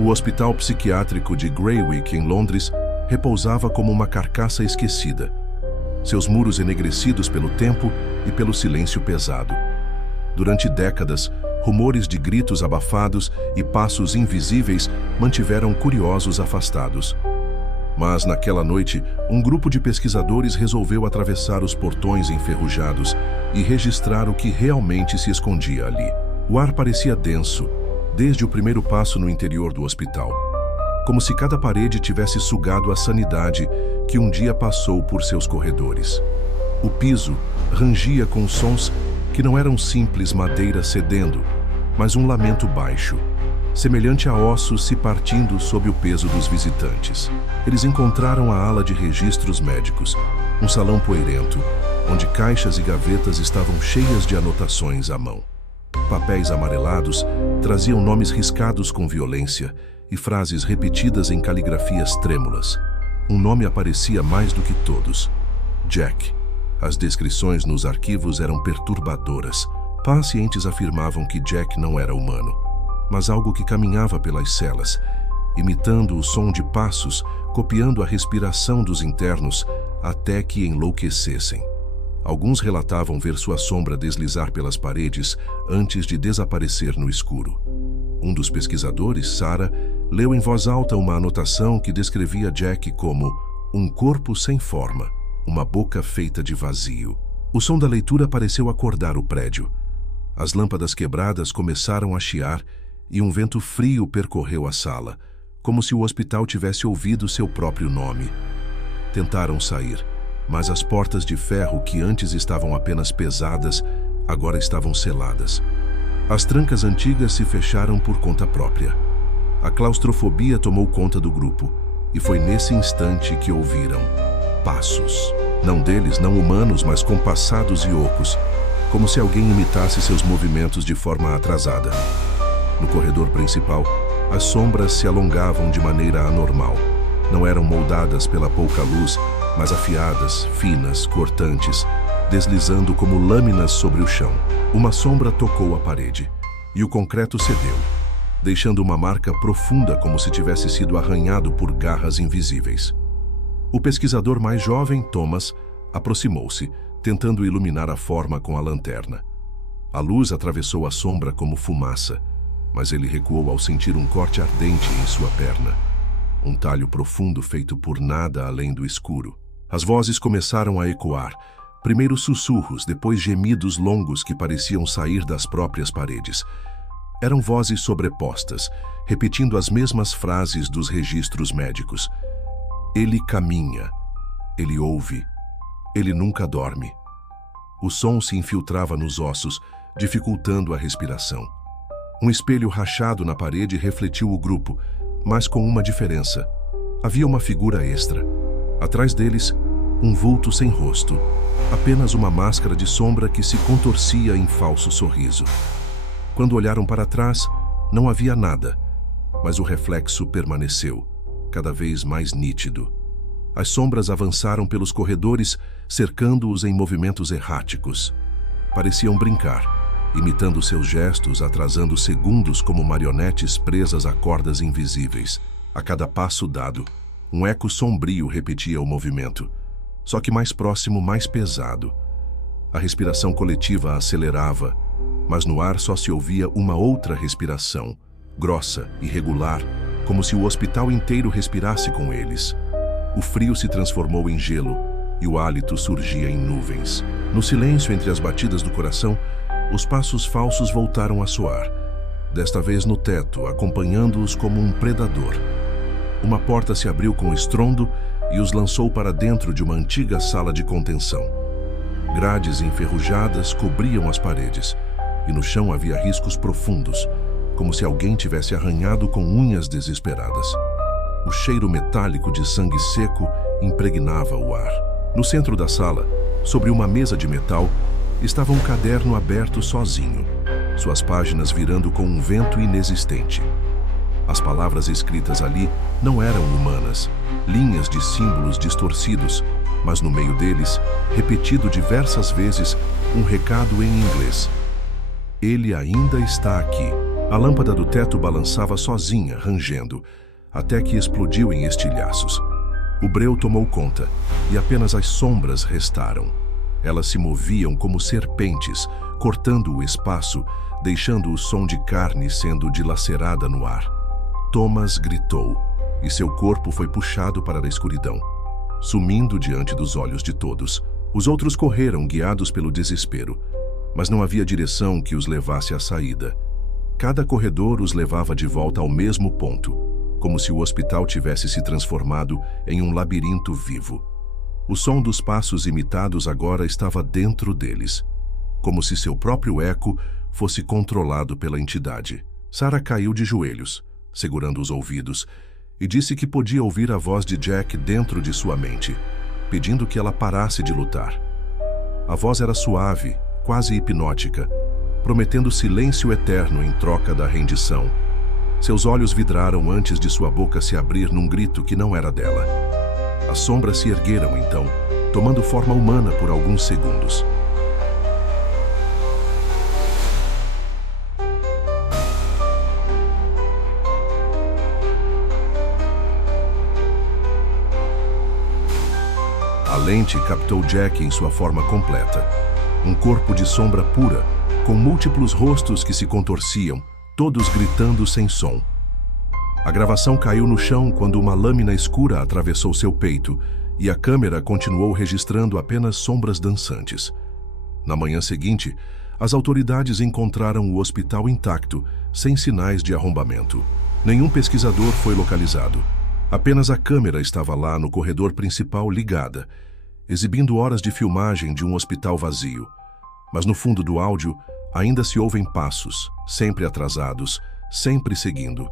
O hospital psiquiátrico de Greywick, em Londres, repousava como uma carcaça esquecida, seus muros enegrecidos pelo tempo e pelo silêncio pesado. Durante décadas, rumores de gritos abafados e passos invisíveis mantiveram curiosos afastados. Mas, naquela noite, um grupo de pesquisadores resolveu atravessar os portões enferrujados e registrar o que realmente se escondia ali. O ar parecia denso, desde o primeiro passo no interior do hospital, como se cada parede tivesse sugado a sanidade que um dia passou por seus corredores. O piso rangia com sons que não eram simples madeira cedendo, mas um lamento baixo, semelhante a ossos se partindo sob o peso dos visitantes. Eles encontraram a ala de registros médicos, um salão poeirento, onde caixas e gavetas estavam cheias de anotações à mão. Papéis amarelados traziam nomes riscados com violência e frases repetidas em caligrafias trêmulas. Um nome aparecia mais do que todos: Jack. As descrições nos arquivos eram perturbadoras. Pacientes afirmavam que Jack não era humano, mas algo que caminhava pelas celas, imitando o som de passos, copiando a respiração dos internos, até que enlouquecessem. Alguns relatavam ver sua sombra deslizar pelas paredes antes de desaparecer no escuro. Um dos pesquisadores, Sarah, leu em voz alta uma anotação que descrevia Jack como um corpo sem forma, uma boca feita de vazio. O som da leitura pareceu acordar o prédio. As lâmpadas quebradas começaram a chiar e um vento frio percorreu a sala, como se o hospital tivesse ouvido seu próprio nome. Tentaram sair, mas as portas de ferro que antes estavam apenas pesadas, agora estavam seladas. As trancas antigas se fecharam por conta própria. A claustrofobia tomou conta do grupo, e foi nesse instante que ouviram passos. Não deles, não humanos, mas compassados e ocos, como se alguém imitasse seus movimentos de forma atrasada. No corredor principal, as sombras se alongavam de maneira anormal. Não eram moldadas pela pouca luz, mas afiadas, finas, cortantes, deslizando como lâminas sobre o chão. Uma sombra tocou a parede, e o concreto cedeu, deixando uma marca profunda como se tivesse sido arranhado por garras invisíveis. O pesquisador mais jovem, Thomas, aproximou-se, tentando iluminar a forma com a lanterna. A luz atravessou a sombra como fumaça, mas ele recuou ao sentir um corte ardente em sua perna. Um talho profundo feito por nada além do escuro. As vozes começaram a ecoar, primeiro sussurros, depois gemidos longos que pareciam sair das próprias paredes. Eram vozes sobrepostas, repetindo as mesmas frases dos registros médicos. Ele caminha, ele ouve, ele nunca dorme. O som se infiltrava nos ossos, dificultando a respiração. Um espelho rachado na parede refletiu o grupo, mas com uma diferença. Havia uma figura extra. Atrás deles, um vulto sem rosto, apenas uma máscara de sombra que se contorcia em falso sorriso. Quando olharam para trás, não havia nada, mas o reflexo permaneceu, cada vez mais nítido. As sombras avançaram pelos corredores, cercando-os em movimentos erráticos. Pareciam brincar, imitando seus gestos, atrasando segundos como marionetes presas a cordas invisíveis. A cada passo dado, um eco sombrio repetia o movimento, só que mais próximo, mais pesado. A respiração coletiva acelerava, mas no ar só se ouvia uma outra respiração, grossa, irregular, como se o hospital inteiro respirasse com eles. O frio se transformou em gelo e o hálito surgia em nuvens. No silêncio entre as batidas do coração, os passos falsos voltaram a soar, desta vez no teto, acompanhando-os como um predador. Uma porta se abriu com estrondo e os lançou para dentro de uma antiga sala de contenção. Grades enferrujadas cobriam as paredes, e no chão havia riscos profundos, como se alguém tivesse arranhado com unhas desesperadas. O cheiro metálico de sangue seco impregnava o ar. No centro da sala, sobre uma mesa de metal, estava um caderno aberto sozinho, suas páginas virando com um vento inexistente. As palavras escritas ali não eram humanas, linhas de símbolos distorcidos, mas no meio deles, repetido diversas vezes, um recado em inglês. Ele ainda está aqui. A lâmpada do teto balançava sozinha, rangendo, até que explodiu em estilhaços. O breu tomou conta, e apenas as sombras restaram. Elas se moviam como serpentes, cortando o espaço, deixando o som de carne sendo dilacerada no ar. Thomas gritou, e seu corpo foi puxado para a escuridão, sumindo diante dos olhos de todos. Os outros correram, guiados pelo desespero, mas não havia direção que os levasse à saída. Cada corredor os levava de volta ao mesmo ponto, como se o hospital tivesse se transformado em um labirinto vivo. O som dos passos imitados agora estava dentro deles, como se seu próprio eco fosse controlado pela entidade. Sarah caiu de joelhos, segurando os ouvidos, e disse que podia ouvir a voz de Jack dentro de sua mente, pedindo que ela parasse de lutar. A voz era suave, quase hipnótica, prometendo silêncio eterno em troca da rendição. Seus olhos vidraram antes de sua boca se abrir num grito que não era dela. As sombras se ergueram então, tomando forma humana por alguns segundos. A lente captou Jack em sua forma completa. Um corpo de sombra pura, com múltiplos rostos que se contorciam, todos gritando sem som. A gravação caiu no chão quando uma lâmina escura atravessou seu peito e a câmera continuou registrando apenas sombras dançantes. Na manhã seguinte, as autoridades encontraram o hospital intacto, sem sinais de arrombamento. Nenhum pesquisador foi localizado. Apenas a câmera estava lá no corredor principal ligada, exibindo horas de filmagem de um hospital vazio. Mas no fundo do áudio, ainda se ouvem passos, sempre atrasados, sempre seguindo.